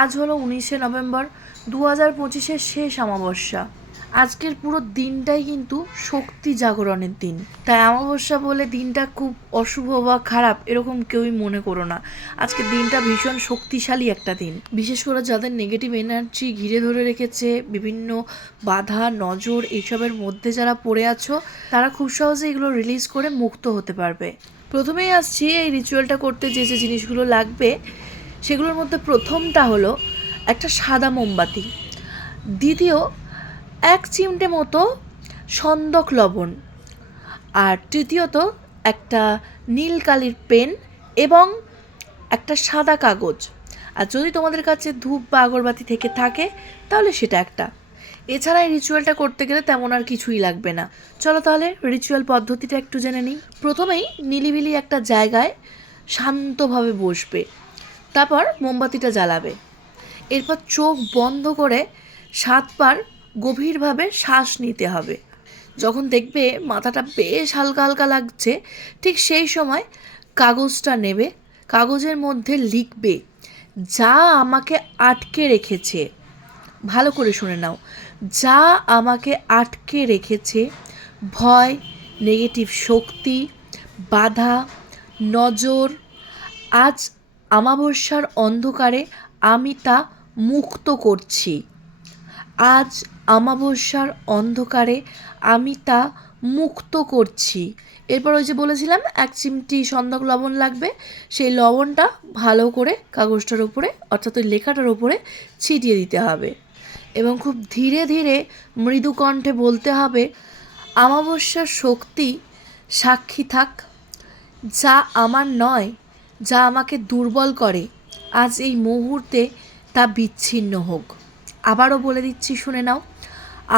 আজ হলো 19 নভেম্বর 2025-এর শেষ অমাবস্যা। আজকের পুরো দিনটাই কিন্তু শক্তি জাগরণের দিন। তাই অমাবস্যা বলে দিনটা খুব অশুভ বা খারাপ এরকম কেউই মনে করো না। আজকের দিনটা ভীষণ শক্তিশালী একটা দিন। বিশেষ করে যাদের নেগেটিভ এনার্জি ঘিরে ধরে রেখেছে, বিভিন্ন বাধা নজর এইসবের মধ্যে যারা পড়ে আছো, তারা খুব সহজে এগুলো রিলিজ করে মুক্ত হতে পারবে। প্রথমেই আসছি এই রিচুয়ালটা করতে যে যে জিনিসগুলো লাগবে সেগুলোর মধ্যে প্রথমটা হলো একটা সাদা মোমবাতি, দ্বিতীয় 1 চিমটে মতো সন্দক লবণ, আর তৃতীয়ত একটা নীল কালির পেন এবং একটা সাদা কাগজ। আর যদি তোমাদের কাছে ধূপ বা আগরবাতি থেকে থাকে তাহলে সেটা একটা। এছাড়া এই রিচুয়ালটা করতে গেলে তেমন আর কিছুই লাগবে না। চলো তাহলে রিচুয়াল পদ্ধতিটা একটু জেনে নিই। প্রথমেই নিলিবিলি একটা জায়গায় শান্তভাবে বসবে, তারপর মোমবাতিটা জ্বালাবে। এরপর চোখ বন্ধ করে 7 বার গভীরভাবে শ্বাস নিতে হবে। যখন দেখবে মাথাটা বেশ হালকা হালকা লাগছে, ঠিক সেই সময় কাগজটা নেবে, কাগজের মধ্যে লিখবে যা আমাকে আটকে রেখেছে। ভালো করে শুনে নাও, যা আমাকে আটকে রেখেছে, ভয়, নেগেটিভ শক্তি, বাধা, নজর, আজ অমাবস্যার অন্ধকারে আমি তা মুক্ত করছি। আজ অমাবস্যার অন্ধকারে আমি তা মুক্ত করছি। এরপর ওই যে বলেছিলাম 1 চিমটি সন্দক লবণ লাগবে, সেই লবণটা ভালো করে কাগজটার উপরে অর্থাৎ ওই লেখাটার উপরে ছিটিয়ে দিতে হবে এবং খুব ধীরে ধীরে মৃদু কণ্ঠে বলতে হবে, অমাবস্যার শক্তি সাক্ষী থাক, যা আমার নয়, যা আমাকে দুর্বল করে, আজ এই মুহূর্তে তা বিচ্ছিন্ন হোক। আবারও বলে দিচ্ছি, শুনে নাও,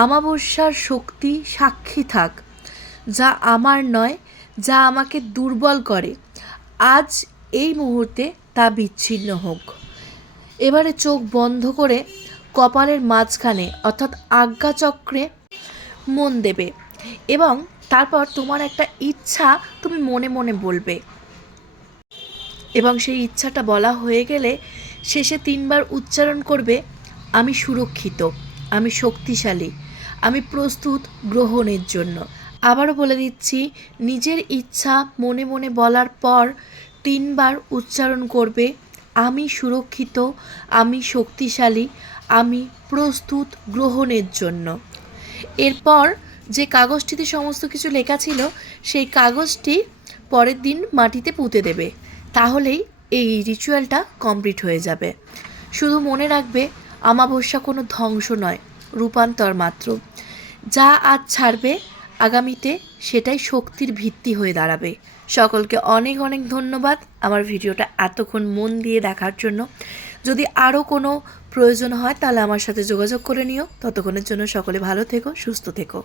অমাবস্যার শক্তি সাক্ষী থাক, যা আমার নয়, যা আমাকে দুর্বল করে, আজ এই মুহূর্তে তা বিচ্ছিন্ন হোক। এবারে চোখ বন্ধ করে কপালের মাঝখানে অর্থাৎ আজ্ঞাচক্রে মন দেবে এবং তারপর তোমার একটা ইচ্ছা তুমি মনে মনে বলবে এবং সেই ইচ্ছাটা বলা হয়ে গেলে শেষে 3 বার উচ্চারণ করবে, আমি সুরক্ষিত, আমি শক্তিশালী, আমি প্রস্তুত গ্রহণের জন্য। আবারও বলে দিচ্ছি, নিজের ইচ্ছা মনে মনে বলার পর 3 বার উচ্চারণ করবে, আমি সুরক্ষিত, আমি শক্তিশালী, আমি প্রস্তুত গ্রহণের জন্য। এরপর যে কাগজটিতে সমস্ত কিছু লেখা ছিল সেই কাগজটি পরের দিন মাটিতে পুঁতে দেবে। তাহলেই এই রিচুয়ালটা কমপ্লিট হয়ে যাবে। শুধু মনে রাখবে, অমাবস্যা কোনো ধ্বংস নয়, রূপান্তর মাত্র। যা আজ ছাড়বে আগামীতে সেটাই শক্তির ভিত্তি হয়ে দাঁড়াবে। সকলকে অনেক অনেক ধন্যবাদ আমার ভিডিওটা এতক্ষণ মন দিয়ে দেখার জন্য। যদি আরও কোনো প্রয়োজন হয় তাহলে আমার সাথে যোগাযোগ করে নিও। ততক্ষণের জন্য সকলে ভালো থেকো, সুস্থ থেকো।